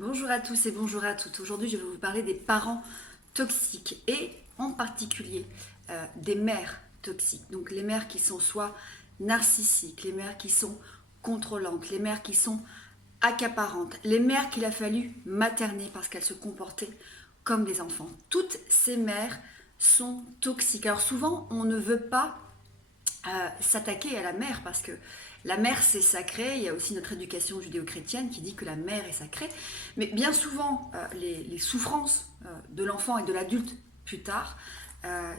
Bonjour à tous et bonjour à toutes. Aujourd'hui, je vais vous parler des parents toxiques et en particulier des mères toxiques. Donc les mères qui sont soit narcissiques, les mères qui sont contrôlantes, les mères qui sont accaparantes, les mères qu'il a fallu materner parce qu'elles se comportaient comme des enfants. Toutes ces mères sont toxiques. Alors souvent, on ne veut pas s'attaquer à la mère parce que la mère c'est sacré. Il y a aussi notre éducation judéo-chrétienne qui dit que la mère est sacrée, mais bien souvent les souffrances de l'enfant et de l'adulte plus tard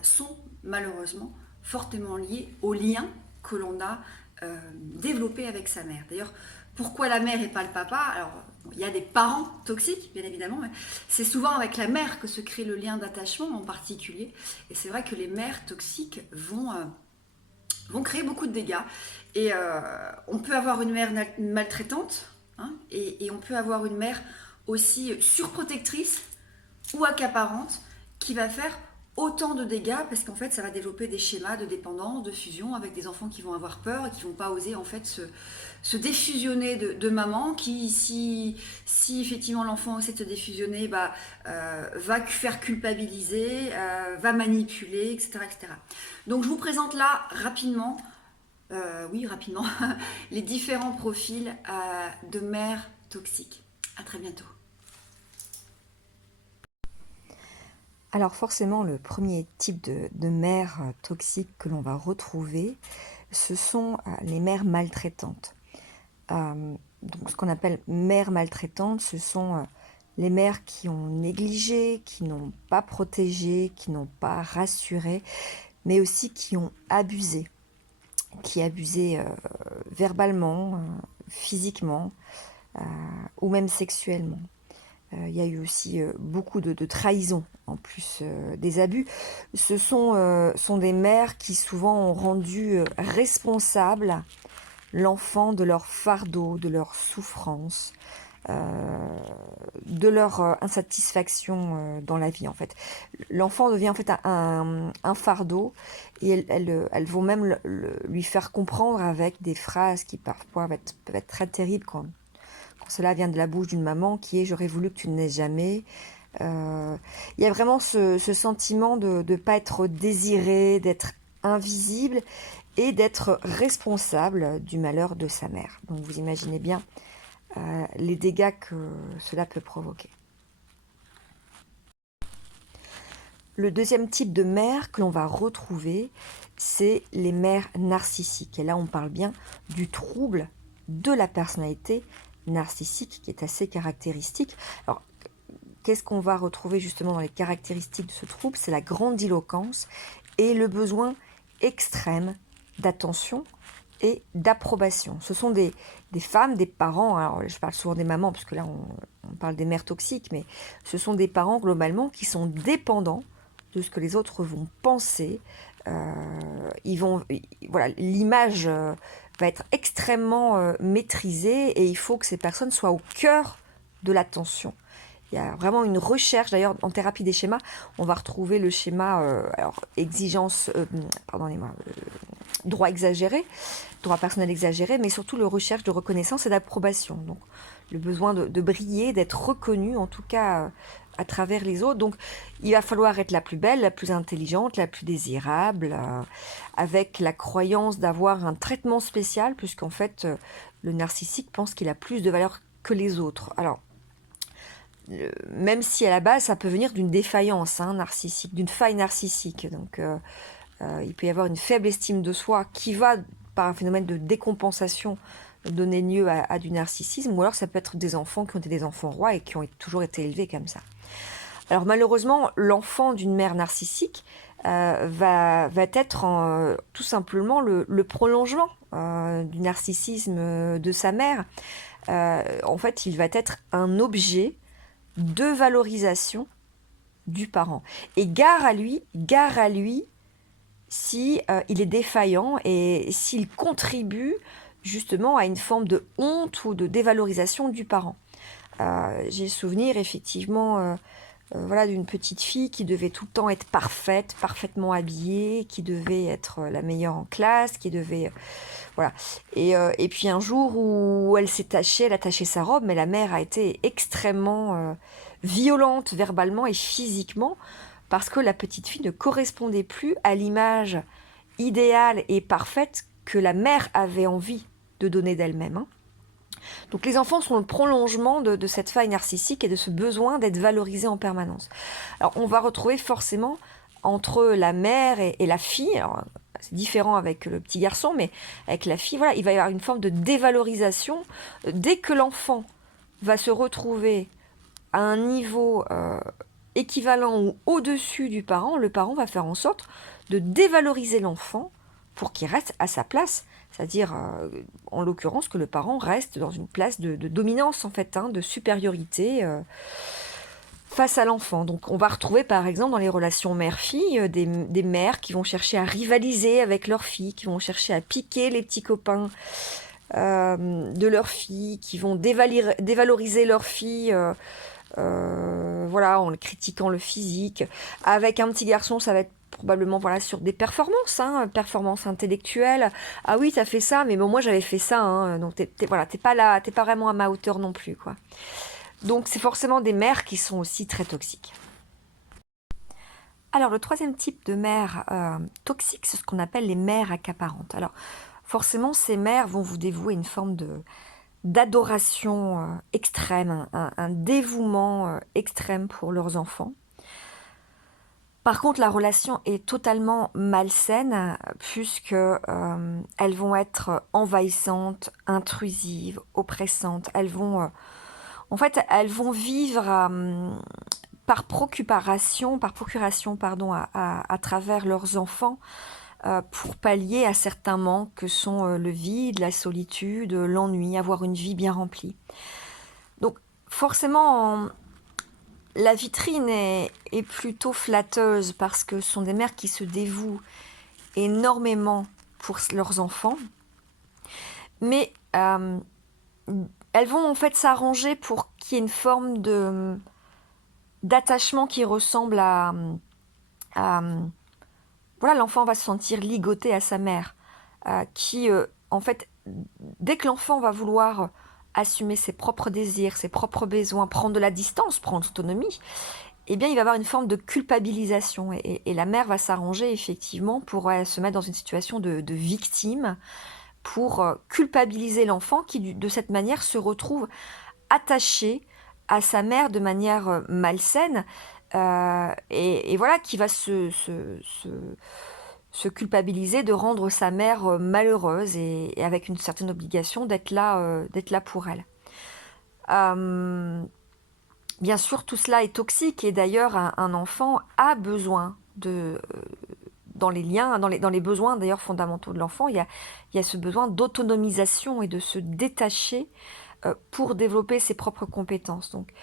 sont malheureusement fortement liées au lien que l'on a développé avec sa mère. D'ailleurs, pourquoi la mère et pas le papa? Alors, bon, il y a des parents toxiques, bien évidemment, mais c'est souvent avec la mère que se crée le lien d'attachement en particulier. Et c'est vrai que les mères toxiques vont créer beaucoup de dégâts. Et on peut avoir une mère maltraitante, hein, et on peut avoir une mère aussi surprotectrice ou accaparante qui va faire autant de dégâts parce qu'en fait ça va développer des schémas de dépendance, de fusion avec des enfants qui vont avoir peur et qui vont pas oser en fait se défusionner de maman qui si effectivement l'enfant essaie de se défusionner va faire culpabiliser, va manipuler, etc., etc. Donc je vous présente là rapidement oui, rapidement, les différents profils de mères toxiques. À très bientôt. Alors forcément, le premier type de mère toxique que l'on va retrouver, ce sont les mères maltraitantes. Donc ce qu'on appelle mères maltraitantes, ce sont les mères qui ont négligé, qui n'ont pas protégé, qui n'ont pas rassuré, mais aussi qui ont abusé, qui abusaient verbalement, physiquement ou même sexuellement. Il y a eu aussi beaucoup de trahison en plus des abus. Ce sont des mères qui souvent ont rendu responsable l'enfant de leur fardeau, de leur souffrance, de leur insatisfaction dans la vie en fait. L'enfant devient en fait un fardeau et elles vont même lui faire comprendre avec des phrases qui parfois peuvent être très terribles quand cela vient de la bouche d'une maman qui est «j'aurais voulu que tu ne naisses jamais». Il y a vraiment ce sentiment de ne pas être désiré, d'être invisible et d'être responsable du malheur de sa mère. Donc vous imaginez bien les dégâts que cela peut provoquer. Le deuxième type de mère que l'on va retrouver, c'est les mères narcissiques. Et là, on parle bien du trouble de la personnalité narcissique qui est assez caractéristique. Alors, qu'est-ce qu'on va retrouver justement dans les caractéristiques de ce trouble? C'est la grandiloquence et le besoin extrême d'attention et d'approbation. Ce sont des femmes, des parents, alors je parle souvent des mamans parce que là on parle des mères toxiques, mais ce sont des parents globalement qui sont dépendants de ce que les autres vont penser. Voilà, l'image va être extrêmement maîtrisée et il faut que ces personnes soient au cœur de l'attention. Il y a vraiment une recherche, d'ailleurs en thérapie des schémas, on va retrouver le schéma, alors exigence, pardonnez-moi, droit exagéré, droit personnel exagéré, mais surtout le recherche de reconnaissance et d'approbation. Donc le besoin de briller, d'être reconnu, en tout cas à travers les autres. Donc il va falloir être la plus belle, la plus intelligente, la plus désirable, avec la croyance d'avoir un traitement spécial, puisqu'en fait le narcissique pense qu'il a plus de valeur que les autres. Alors, même si à la base ça peut venir d'une défaillance narcissique, d'une faille narcissique. Donc il peut y avoir une faible estime de soi qui va, par un phénomène de décompensation, donner lieu à du narcissisme, ou alors ça peut être des enfants qui ont été des enfants rois et qui ont toujours été élevés comme ça. Alors malheureusement, l'enfant d'une mère narcissique va être tout simplement le prolongement du narcissisme de sa mère. En fait, il va être un objet de valorisation du parent. Et gare à lui si il est défaillant et s'il contribue justement à une forme de honte ou de dévalorisation du parent. J'ai souvenir effectivement voilà, d'une petite fille qui devait tout le temps être parfaite, parfaitement habillée, qui devait être la meilleure en classe, qui devait... voilà. Et puis un jour où elle s'est tachée, elle a taché sa robe, mais la mère a été extrêmement violente verbalement et physiquement, parce que la petite fille ne correspondait plus à l'image idéale et parfaite que la mère avait envie de donner d'elle-même, hein. Donc les enfants sont le prolongement de cette faille narcissique et de ce besoin d'être valorisé en permanence. Alors on va retrouver forcément entre la mère et la fille, alors c'est différent avec le petit garçon, mais avec la fille, voilà, il va y avoir une forme de dévalorisation. Dès que l'enfant va se retrouver à un niveau équivalent ou au-dessus du parent, le parent va faire en sorte de dévaloriser l'enfant pour qu'il reste à sa place. C'est-à-dire, en l'occurrence, que le parent reste dans une place de dominance, en fait, hein, de supériorité face à l'enfant. Donc, on va retrouver, par exemple, dans les relations mère-fille, des mères qui vont chercher à rivaliser avec leurs filles, qui vont chercher à piquer les petits copains de leurs filles, qui vont dévaloriser leurs filles, voilà, en critiquant le physique. Avec un petit garçon, ça va être probablement voilà, sur des performances, hein, performances intellectuelles. Ah oui, t'as fait ça, mais bon, moi j'avais fait ça, hein, donc voilà, t'es pas là, t'es pas vraiment à ma hauteur non plus, quoi. Donc c'est forcément des mères qui sont aussi très toxiques. Alors le troisième type de mère toxique, c'est ce qu'on appelle les mères accaparantes. Alors forcément, ces mères vont vous dévouer une forme d'adoration extrême, un dévouement extrême pour leurs enfants. Par contre, la relation est totalement malsaine puisque elles vont être envahissantes, intrusives, oppressantes. En fait, elles vont vivre par procuration, pardon, à travers leurs enfants pour pallier à certains manques que sont le vide, la solitude, l'ennui, avoir une vie bien remplie. Donc, forcément, la vitrine est plutôt flatteuse parce que ce sont des mères qui se dévouent énormément pour leurs enfants. Mais elles vont en fait s'arranger pour qu'il y ait une forme d'attachement qui ressemble à voilà, l'enfant va se sentir ligoté à sa mère, qui en fait, dès que l'enfant va vouloir assumer ses propres désirs, ses propres besoins, prendre de la distance, prendre l'autonomie, eh bien, il va avoir une forme de culpabilisation. Et la mère va s'arranger effectivement pour se mettre dans une situation de victime, pour culpabiliser l'enfant qui, de cette manière, se retrouve attaché à sa mère de manière malsaine. Et voilà, qui va se culpabiliser de rendre sa mère malheureuse et avec une certaine obligation d'être là pour elle. Bien sûr, tout cela est toxique et d'ailleurs, un enfant a besoin dans les liens, dans les besoins d'ailleurs fondamentaux de l'enfant, il y a ce besoin d'autonomisation et de se détacher pour développer ses propres compétences. Donc,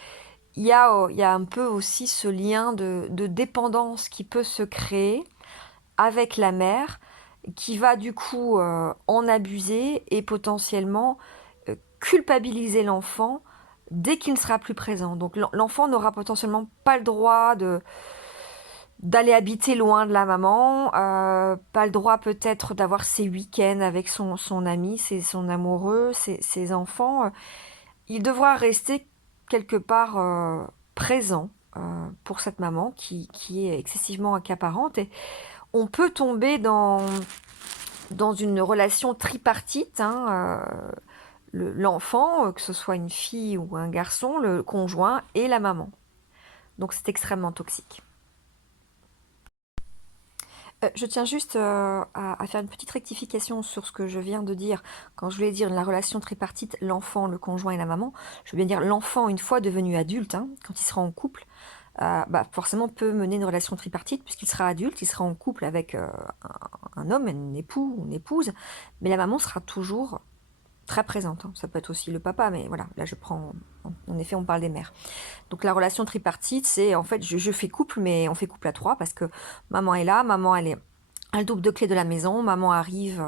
il y a un peu aussi ce lien de dépendance qui peut se créer avec la mère, qui va du coup en abuser et potentiellement culpabiliser l'enfant dès qu'il ne sera plus présent. Donc l'enfant n'aura potentiellement pas le droit d'aller habiter loin de la maman, pas le droit peut-être d'avoir ses week-ends avec son ami, son amoureux, ses enfants. Il devra rester quelque part présent pour cette maman qui est excessivement accaparante. Et on peut tomber dans une relation tripartite, hein, l'enfant, que ce soit une fille ou un garçon, le conjoint et la maman. Donc c'est extrêmement toxique. Je tiens juste à faire une petite rectification sur ce que je viens de dire. Quand je voulais dire la relation tripartite, l'enfant, le conjoint et la maman, je veux bien dire l'enfant, une fois devenu adulte, hein, quand il sera en couple, forcément peut mener une relation tripartite puisqu'il sera adulte, il sera en couple avec un homme, un époux ou une épouse, mais la maman sera toujours très présente, hein. Ça peut être aussi le papa, mais voilà, là je prends, en effet on parle des mères. Donc la relation tripartite, c'est en fait je fais couple, mais on fait couple à trois parce que maman est là, maman elle a le double de clé de la maison, maman arrive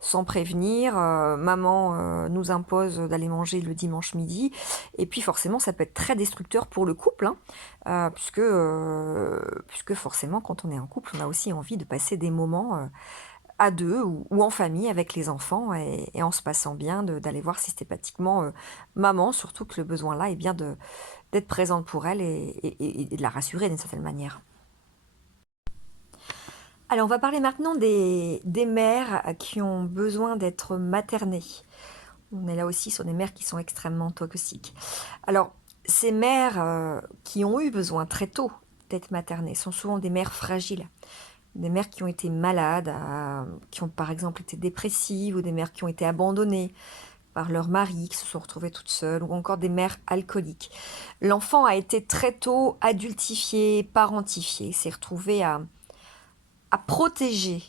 sans prévenir. Maman nous impose d'aller manger le dimanche midi. Et puis forcément, ça peut être très destructeur pour le couple, hein, puisque forcément, quand on est en couple, on a aussi envie de passer des moments à deux ou en famille avec les enfants et en se passant bien d'aller voir systématiquement maman, surtout que le besoin là est bien d'être présente pour elle et de la rassurer d'une certaine manière. Alors on va parler maintenant des mères qui ont besoin d'être maternées. On est là aussi sur des mères qui sont extrêmement toxiques. Alors ces mères qui ont eu besoin très tôt d'être maternées sont souvent des mères fragiles. Des mères qui ont été malades, qui ont par exemple été dépressives, ou des mères qui ont été abandonnées par leur mari, qui se sont retrouvées toutes seules, ou encore des mères alcooliques. L'enfant a été très tôt adultifié, parentifié, s'est retrouvé à protéger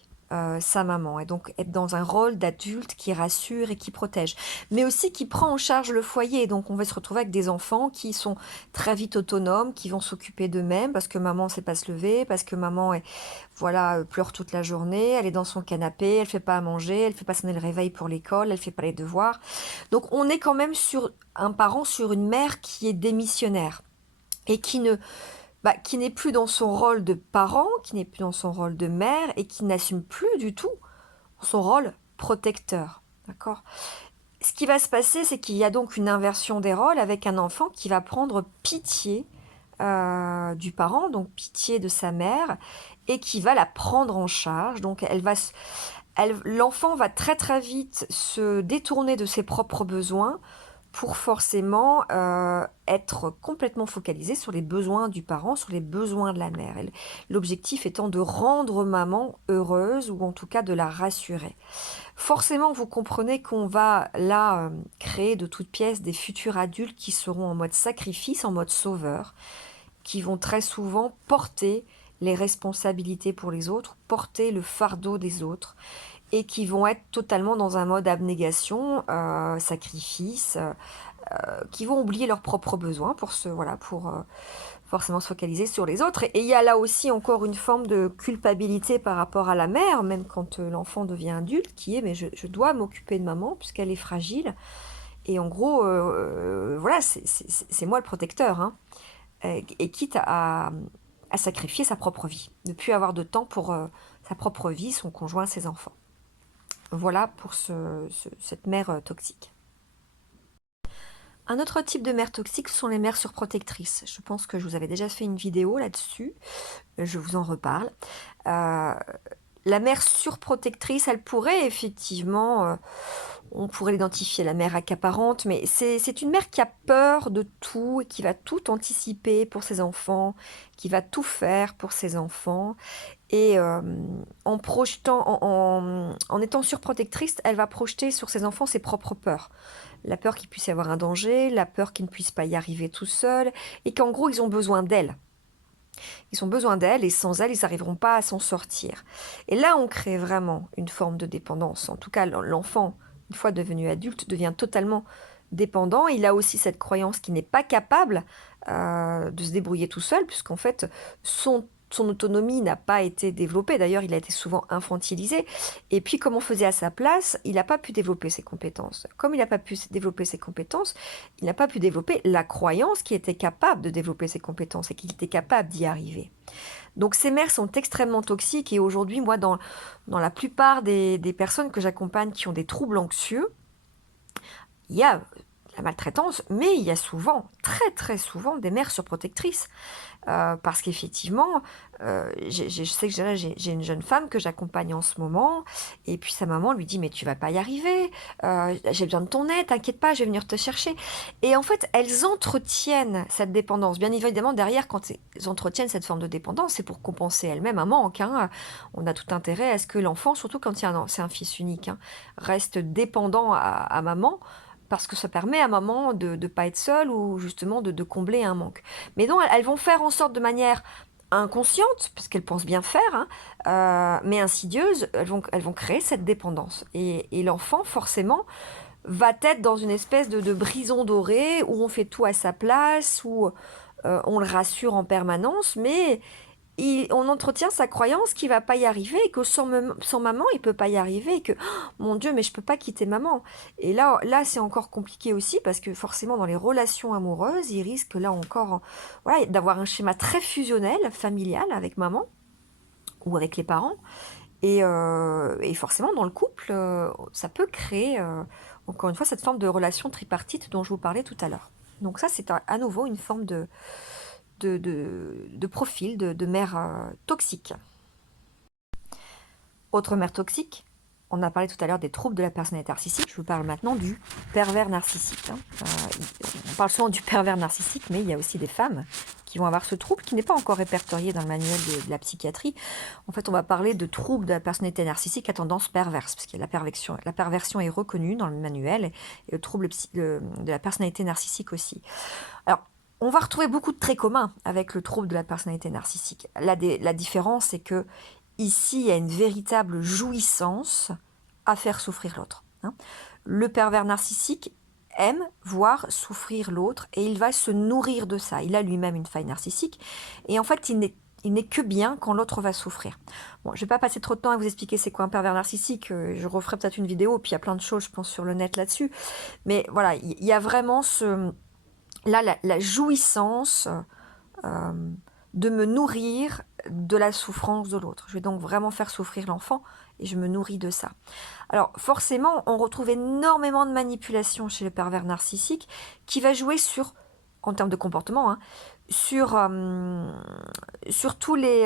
sa maman et donc être dans un rôle d'adulte qui rassure et qui protège, mais aussi qui prend en charge le foyer. Donc on va se retrouver avec des enfants qui sont très vite autonomes, qui vont s'occuper d'eux-mêmes parce que maman ne sait pas se lever, parce que maman pleure toute la journée, elle est dans son canapé, elle fait pas à manger, elle fait pas sonner le réveil pour l'école, elle fait pas les devoirs. Donc on est quand même sur un parent, sur une mère qui est démissionnaire et qui n'est plus dans son rôle de parent, qui n'est plus dans son rôle de mère et qui n'assume plus du tout son rôle protecteur. D'accord ? Ce qui va se passer, c'est qu'il y a donc une inversion des rôles avec un enfant qui va prendre pitié du parent, donc pitié de sa mère, et qui va la prendre en charge. Donc l'enfant va très très vite se détourner de ses propres besoins pour forcément être complètement focalisé sur les besoins du parent, sur les besoins de la mère. L'objectif étant de rendre maman heureuse ou en tout cas de la rassurer. Forcément, vous comprenez qu'on va là créer de toutes pièces des futurs adultes qui seront en mode sacrifice, en mode sauveur, qui vont très souvent porter les responsabilités pour les autres, porter le fardeau des autres, et qui vont être totalement dans un mode abnégation, sacrifice, qui vont oublier leurs propres besoins pour forcément se focaliser sur les autres. Et il y a là aussi encore une forme de culpabilité par rapport à la mère, même quand l'enfant devient adulte, qui est mais je dois m'occuper de maman puisqu'elle est fragile. Et en gros, voilà, c'est moi le protecteur, hein, et quitte à sacrifier sa propre vie, ne plus avoir de temps pour sa propre vie, son conjoint, ses enfants. Voilà pour cette mère toxique. Un autre type de mère toxique, ce sont les mères surprotectrices. Je pense que je vous avais déjà fait une vidéo là-dessus. Je vous en reparle. La mère surprotectrice, elle pourrait effectivement, on pourrait l'identifier, la mère accaparante, mais c'est une mère qui a peur de tout et qui va tout anticiper pour ses enfants, qui va tout faire pour ses enfants. Et en projetant, en étant surprotectrice, elle va projeter sur ses enfants ses propres peurs. La peur qu'il puisse y avoir un danger, la peur qu'ils ne puissent pas y arriver tout seuls, et qu'en gros, ils ont besoin d'elle. Ils ont besoin d'elle, et sans elle, ils n'arriveront pas à s'en sortir. Et là, on crée vraiment une forme de dépendance. En tout cas, l'enfant, une fois devenu adulte, devient totalement dépendant. Il a aussi cette croyance qu'il n'est pas capable de se débrouiller tout seul, puisqu'en fait, son autonomie n'a pas été développée. D'ailleurs, il a été souvent infantilisé. Et puis, comme on faisait à sa place, il n'a pas pu développer ses compétences. Comme il n'a pas pu développer ses compétences, il n'a pas pu développer la croyance qu'il était capable de développer ses compétences et qu'il était capable d'y arriver. Donc, ces mères sont extrêmement toxiques. Et aujourd'hui, moi, dans la plupart des personnes que j'accompagne qui ont des troubles anxieux, il y a la maltraitance, mais il y a souvent, très très souvent, des mères surprotectrices. Parce qu'effectivement, je sais que j'ai une jeune femme que j'accompagne en ce moment, et puis sa maman lui dit, mais tu vas pas y arriver, j'ai besoin de ton aide, t'inquiète pas, je vais venir te chercher. Et en fait, elles entretiennent cette dépendance. Bien évidemment, derrière, quand elles entretiennent cette forme de dépendance, c'est pour compenser elles-mêmes un manque, hein. On a tout intérêt à ce que l'enfant, surtout quand c'est un fils unique, hein, reste dépendant à maman, parce que ça permet à maman de ne pas être seule ou justement de combler un manque. Mais non, elles vont faire en sorte de manière inconsciente, parce qu'elles pensent bien faire, hein, mais insidieuse, elles vont créer cette dépendance. Et l'enfant, forcément, va être dans une espèce de brison doré où on fait tout à sa place, où on le rassure en permanence, mais on entretient sa croyance qu'il va pas y arriver et que sans maman, il peut pas y arriver et que, oh, mon Dieu, mais je peux pas quitter maman. Et là c'est encore compliqué aussi parce que forcément dans les relations amoureuses, il risque là encore, voilà, d'avoir un schéma très fusionnel, familial avec maman ou avec les parents. Et forcément, dans le couple, ça peut créer, encore une fois, cette forme de relation tripartite dont je vous parlais tout à l'heure. Donc ça, c'est à nouveau une forme de profil de mère toxique. Autre mère toxique, on a parlé tout à l'heure des troubles de la personnalité narcissique, je vous parle maintenant du pervers narcissique. On parle souvent du pervers narcissique, mais il y a aussi des femmes qui vont avoir ce trouble qui n'est pas encore répertorié dans le manuel de la psychiatrie. En fait, on va parler de troubles de la personnalité narcissique à tendance perverse, parce que la perversion est reconnue dans le manuel, et le trouble de la personnalité narcissique aussi. Alors, on va retrouver beaucoup de traits communs avec le trouble de la personnalité narcissique. La différence, c'est que ici, il y a une véritable jouissance à faire souffrir l'autre. Le pervers narcissique aime voir souffrir l'autre et il va se nourrir de ça. Il a lui-même une faille narcissique et en fait, il n'est que bien quand l'autre va souffrir. Bon, je ne vais pas passer trop de temps à vous expliquer c'est quoi un pervers narcissique. Je referai peut-être une vidéo, puis il y a plein de choses, je pense, sur le net là-dessus. Mais voilà, il y a vraiment la jouissance de me nourrir de la souffrance de l'autre. Je vais donc vraiment faire souffrir l'enfant et je me nourris de ça. Alors forcément, on retrouve énormément de manipulation chez le pervers narcissique qui va jouer sur, en termes de comportement, sur tous les...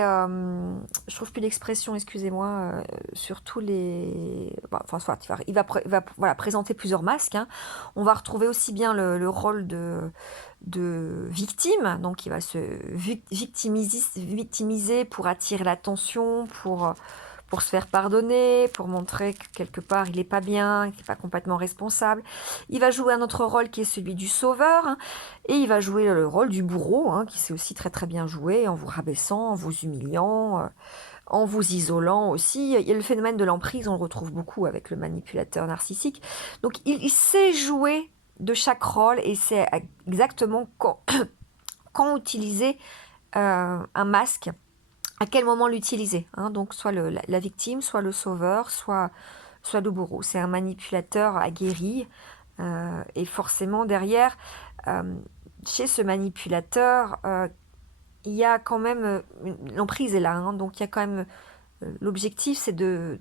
je trouve plus l'expression, excusez-moi, sur tous les... Enfin, soit, il va voilà, présenter plusieurs masques. On va retrouver aussi bien le rôle de victime, donc il va se victimiser pour attirer l'attention, pour se faire pardonner, pour montrer que quelque part il n'est pas bien, qu'il n'est pas complètement responsable. Il va jouer un autre rôle qui est celui du sauveur, et il va jouer le rôle du bourreau, qui sait aussi très très bien jouer, en vous rabaissant, en vous humiliant, en vous isolant aussi. Il y a le phénomène de l'emprise, on le retrouve beaucoup avec le manipulateur narcissique. Donc il sait jouer de chaque rôle et sait exactement quand utiliser un masque, à quel moment l'utiliser, donc soit la victime, soit le sauveur, soit le bourreau. C'est un manipulateur aguerri et forcément derrière, chez ce manipulateur, il y a quand même, l'emprise est là, donc il y a quand même, l'objectif c'est de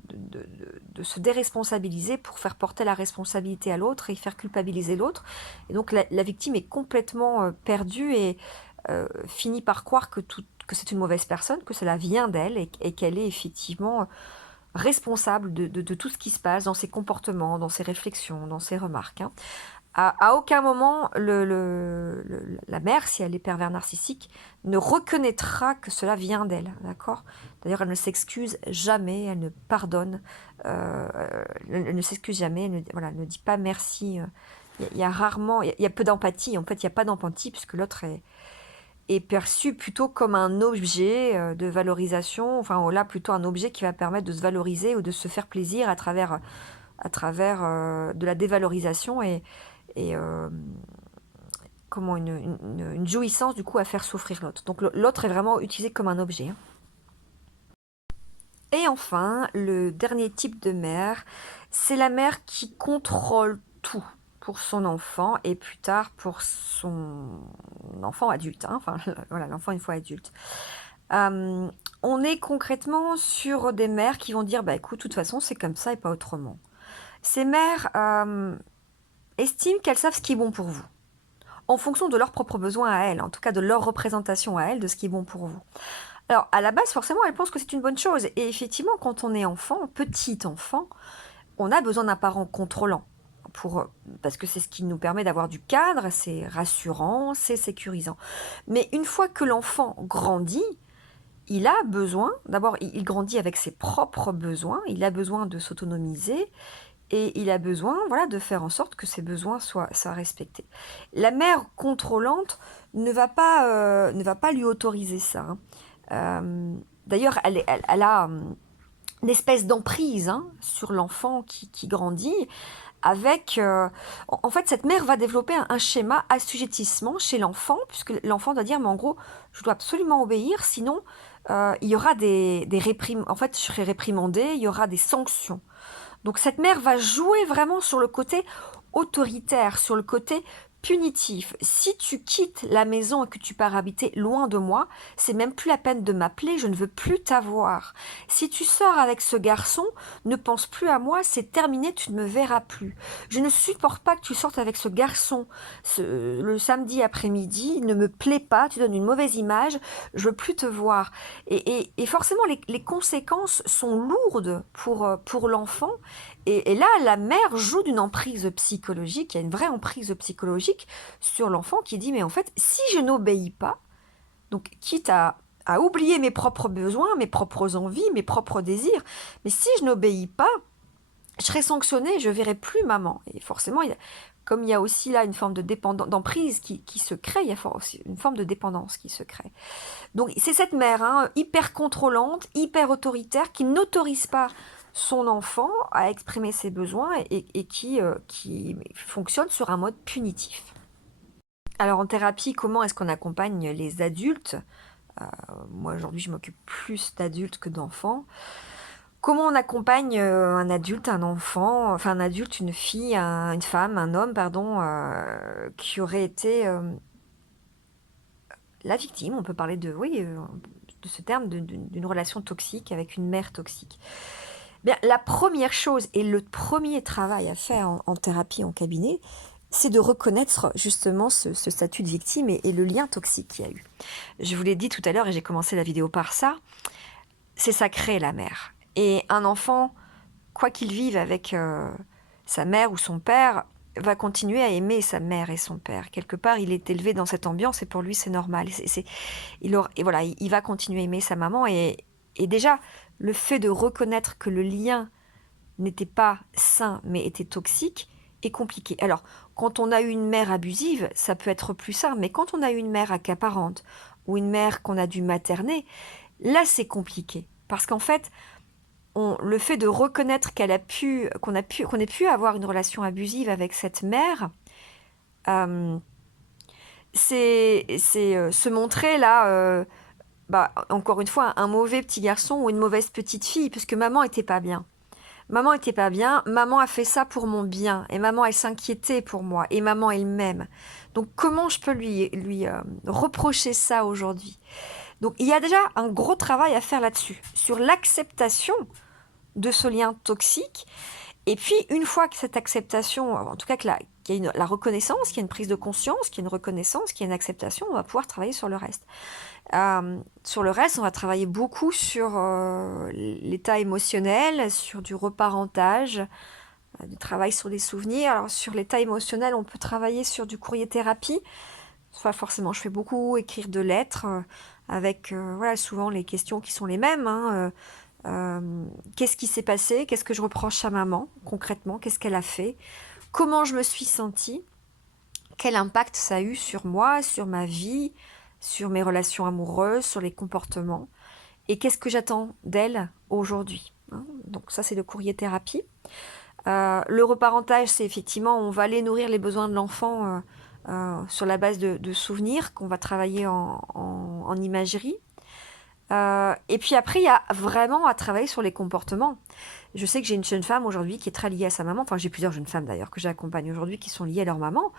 se déresponsabiliser pour faire porter la responsabilité à l'autre et faire culpabiliser l'autre. Et donc la victime est complètement perdue et finit par croire que c'est une mauvaise personne, que cela vient d'elle et qu'elle est effectivement responsable de tout ce qui se passe dans ses comportements, dans ses réflexions, dans ses remarques. À aucun moment, la mère, si elle est pervers narcissique, ne reconnaîtra que cela vient d'elle, d'accord ? D'ailleurs, elle ne s'excuse jamais, elle ne pardonne, elle ne s'excuse jamais, elle ne dit pas merci. Il y a rarement, il y a peu d'empathie, en fait, il n'y a pas d'empathie puisque l'autre est perçu plutôt comme un objet de valorisation, enfin là plutôt un objet qui va permettre de se valoriser ou de se faire plaisir à travers de la dévalorisation et comment une jouissance du coup à faire souffrir l'autre. Donc l'autre est vraiment utilisé comme un objet. Et enfin, le dernier type de mère, c'est la mère qui contrôle tout pour son enfant et plus tard pour son enfant adulte. Enfin, voilà, l'enfant une fois adulte. On est concrètement sur des mères qui vont dire, bah écoute, de toute façon, c'est comme ça et pas autrement. Ces mères estiment qu'elles savent ce qui est bon pour vous, en fonction de leurs propres besoins à elles, en tout cas de leur représentation à elles de ce qui est bon pour vous. Alors, à la base, forcément, elles pensent que c'est une bonne chose. Et effectivement, quand on est enfant, petit enfant, on a besoin d'un parent contrôlant. Parce que c'est ce qui nous permet d'avoir du cadre, c'est rassurant, c'est sécurisant. Mais une fois que l'enfant grandit, il a besoin, d'abord, il grandit avec ses propres besoins, il a besoin de s'autonomiser, et il a besoin, voilà, de faire en sorte que ses besoins soient respectés. La mère contrôlante ne va pas lui autoriser ça. D'ailleurs, elle a une espèce d'emprise sur l'enfant qui grandit, avec... en fait, cette mère va développer un schéma assujettissement chez l'enfant, puisque l'enfant doit dire, mais en gros, je dois absolument obéir, sinon il y aura en fait, je serai réprimandée, il y aura des sanctions. Donc cette mère va jouer vraiment sur le côté autoritaire, sur le côté punitif. Si tu quittes la maison et que tu pars habiter loin de moi, c'est même plus la peine de m'appeler, je ne veux plus t'avoir. Si tu sors avec ce garçon, ne pense plus à moi, c'est terminé, tu ne me verras plus. Je ne supporte pas que tu sortes avec ce garçon le samedi après-midi, il ne me plaît pas, tu donnes une mauvaise image, je veux plus te voir. Et forcément, les conséquences sont lourdes pour l'enfant. Et là, la mère joue d'une emprise psychologique, il y a une vraie emprise psychologique sur l'enfant qui dit, mais en fait, si je n'obéis pas, donc quitte à oublier mes propres besoins, mes propres envies, mes propres désirs, mais si je n'obéis pas, je serai sanctionnée, je verrai plus maman. Et forcément, comme il y a aussi là une forme de d'emprise qui se crée, il y a aussi une forme de dépendance qui se crée. Donc c'est cette mère hyper contrôlante, hyper autoritaire, qui n'autorise pas son enfant à exprimer ses besoins et qui fonctionne sur un mode punitif. Alors en thérapie, comment est-ce qu'on accompagne les adultes? Moi aujourd'hui je m'occupe plus d'adultes que d'enfants. Comment on accompagne un adulte, un enfant, enfin un adulte, une fille, une femme, un homme, pardon, qui aurait été la victime, on peut parler de ce terme, d'une relation toxique avec une mère toxique. Bien, la première chose et le premier travail à faire en thérapie, en cabinet, c'est de reconnaître justement ce statut de victime et le lien toxique qu'il y a eu. Je vous l'ai dit tout à l'heure et j'ai commencé la vidéo par ça, c'est sacré la mère. Et un enfant, quoi qu'il vive avec sa mère ou son père, va continuer à aimer sa mère et son père. Quelque part, il est élevé dans cette ambiance et pour lui, c'est normal. Il va continuer à aimer sa maman. Et déjà, le fait de reconnaître que le lien n'était pas sain, mais était toxique, est compliqué. Alors, quand on a eu une mère abusive, ça peut être plus simple. Mais quand on a eu une mère accaparante ou une mère qu'on a dû materner, là, c'est compliqué. Parce qu'en fait, le fait de reconnaître qu'on ait pu avoir une relation abusive avec cette mère, c'est se montrer là, encore une fois, un mauvais petit garçon ou une mauvaise petite fille, puisque maman était pas bien. Maman était pas bien, maman a fait ça pour mon bien, et maman elle s'inquiétait pour moi, et maman elle m'aime. Donc comment je peux lui reprocher ça aujourd'hui? Donc il y a déjà un gros travail à faire là-dessus, sur l'acceptation de ce lien toxique. Et puis, une fois que cette acceptation, en tout cas qu'il y a la reconnaissance, qu'il y a une prise de conscience, qu'il y a une reconnaissance, qu'il y a une acceptation, on va pouvoir travailler sur le reste. Sur le reste, on va travailler beaucoup sur l'état émotionnel, sur du reparentage, du travail sur des souvenirs. Alors, sur l'état émotionnel, on peut travailler sur du courrier-thérapie. Enfin, forcément, je fais beaucoup écrire de lettres avec souvent les questions qui sont les mêmes. Qu'est-ce qui s'est passé? Qu'est-ce que je reproche à maman concrètement? Qu'est-ce qu'elle a fait? Comment je me suis sentie? Quel impact ça a eu sur moi, sur ma vie, sur mes relations amoureuses, sur les comportements? Et qu'est-ce que j'attends d'elle aujourd'hui? Donc ça, c'est le courrier thérapie. Le reparentage, c'est effectivement, on va aller nourrir les besoins de l'enfant sur la base de souvenirs qu'on va travailler en imagerie. Et puis après, il y a vraiment à travailler sur les comportements. Je sais que j'ai une jeune femme aujourd'hui qui est très liée à sa maman. Enfin, j'ai plusieurs jeunes femmes d'ailleurs que j'accompagne aujourd'hui qui sont liées à leur maman.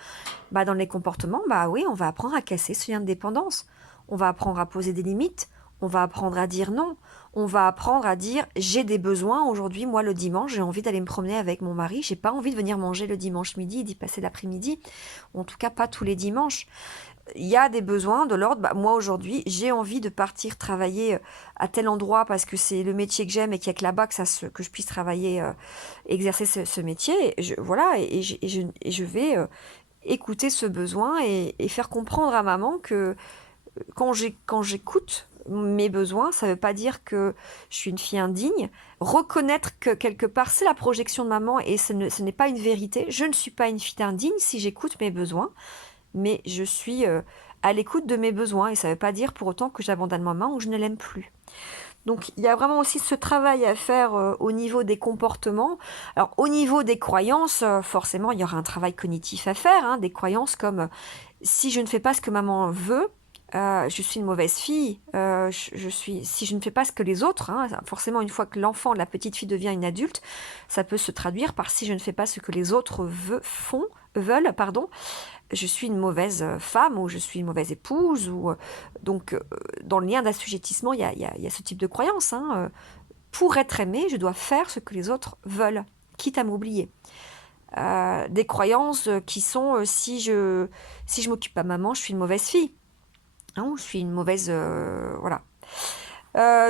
Dans les comportements, oui, on va apprendre à casser ce lien de dépendance. On va apprendre à poser des limites. On va apprendre à dire non. On va apprendre à dire j'ai des besoins aujourd'hui. Moi, le dimanche, j'ai envie d'aller me promener avec mon mari. J'ai pas envie de venir manger le dimanche midi, d'y passer l'après-midi. En tout cas, pas tous les dimanches. Il y a des besoins de l'ordre, moi aujourd'hui, j'ai envie de partir travailler à tel endroit parce que c'est le métier que j'aime et qu'il n'y a que là-bas que je puisse travailler, exercer ce métier. Et je vais écouter ce besoin et faire comprendre à maman que quand j'écoute mes besoins, ça ne veut pas dire que je suis une fille indigne. Reconnaître que quelque part, c'est la projection de maman et ce n'est pas une vérité. Je ne suis pas une fille indigne si j'écoute mes besoins. Mais je suis à l'écoute de mes besoins et ça ne veut pas dire pour autant que j'abandonne maman ou je ne l'aime plus. Donc il y a vraiment aussi ce travail à faire au niveau des comportements. Alors au niveau des croyances, forcément il y aura un travail cognitif à faire, des croyances comme si je ne fais pas ce que maman veut, je suis une mauvaise fille, si je ne fais pas ce que les autres, hein, forcément une fois que l'enfant, la petite fille devient une adulte, ça peut se traduire par si je ne fais pas ce que les autres veulent, pardon, je suis une mauvaise femme ou je suis une mauvaise épouse. Donc, dans le lien d'assujettissement, il y a ce type de croyance. Hein, pour être aimée, je dois faire ce que les autres veulent, quitte à m'oublier. Des croyances qui sont si je m'occupe pas de maman, je suis une mauvaise fille. Hein, ou je suis une mauvaise... voilà.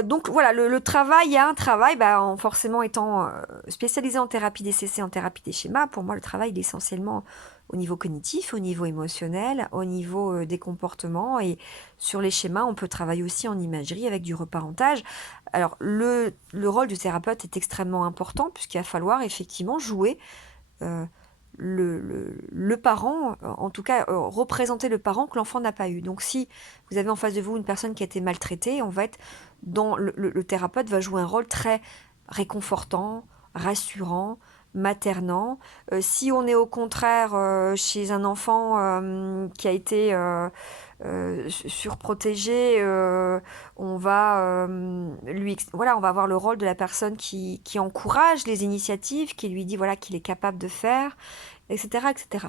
Donc voilà, le travail, il y a un travail, forcément étant spécialisé en thérapie DCC, en thérapie des schémas, pour moi le travail il est essentiellement au niveau cognitif, au niveau émotionnel, au niveau des comportements, et sur les schémas on peut travailler aussi en imagerie avec du reparentage. Alors le rôle du thérapeute est extrêmement important puisqu'il va falloir effectivement jouer euh, le parent, en tout cas représenter le parent que l'enfant n'a pas eu. Donc si vous avez en face de vous une personne qui a été maltraitée, on va être dans le thérapeute va jouer un rôle très réconfortant, rassurant, maternant. Si on est au contraire chez un enfant qui a été surprotégé, voilà, on va avoir le rôle de la personne qui encourage les initiatives, qui lui dit voilà qu'il est capable de faire, etc., etc.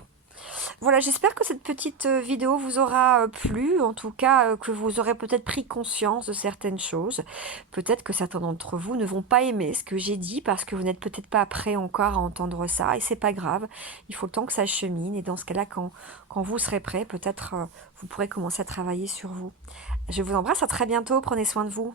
Voilà, j'espère que cette petite vidéo vous aura plu, en tout cas que vous aurez peut-être pris conscience de certaines choses. Peut-être que certains d'entre vous ne vont pas aimer ce que j'ai dit parce que vous n'êtes peut-être pas prêt encore à entendre ça et c'est pas grave. Il faut le temps que ça chemine et dans ce cas-là, quand vous serez prêt, peut-être vous pourrez commencer à travailler sur vous. Je vous embrasse, à très bientôt, prenez soin de vous.